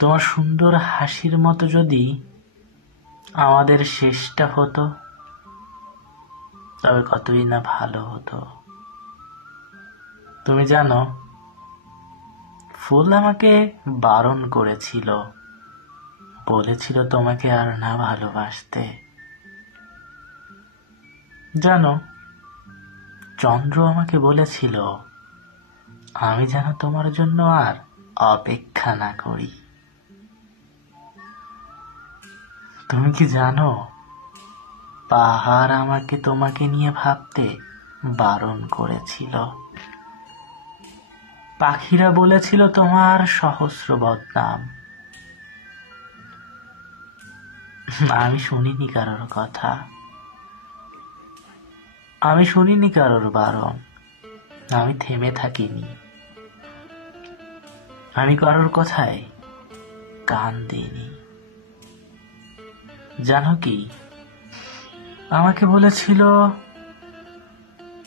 তোমার সুন্দর হাসির মতো যদি আমাদের শেষটা হতো, তবে কতই না ভালো হতো। তুমি জানো, ফুল আমাকে বারণ করেছিল, বলেছিল তোমাকে আর না ভালোবাসতে। জানো, চন্দ্র আমাকে বলেছিল আমি যেন তোমার জন্য আর অপেক্ষা না করি। তুমি কি জানো, পাহাড় আমাকে তোমাকে নিয়ে ভাবতে বারণ করেছিল। পাখিরা বলেছিল তোমার সহস্র বদনাম। আমি শুনিনি কারোর কথা, আমি শুনিনি কারোর বারণ। আমি থেমে থাকিনি, আমি কারোর কথায় কান দিইনি। জানো কি, আমাকে বলেছিল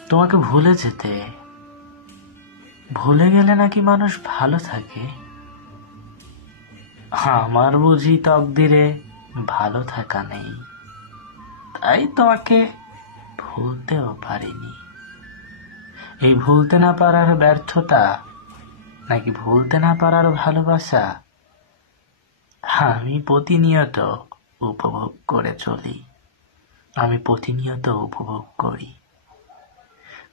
তোমাকে ভুলে যেতে, ভুলে গেলে নাকি মানুষ ভালো থাকে। আমার বুঝি তকদিরে ভালো থাকা নেই, তাই তোমাকে ভুলতেও পারিনি। এই ভুলতে না পারার ব্যর্থতা নাকি ভুলতে না পারার ভালোবাসা আমি প্রতিনিয়ত উপভোগ করে চলি, আমি প্রতিনিয়ত উপভোগ করি।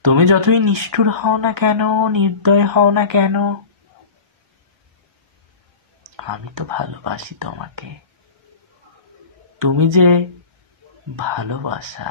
তুমি যতই নিষ্ঠুর হও না কেন, নির্দয় হও না কেন, আমি তো ভালোবাসি তোমাকে। তুমি যে ভালোবাসা।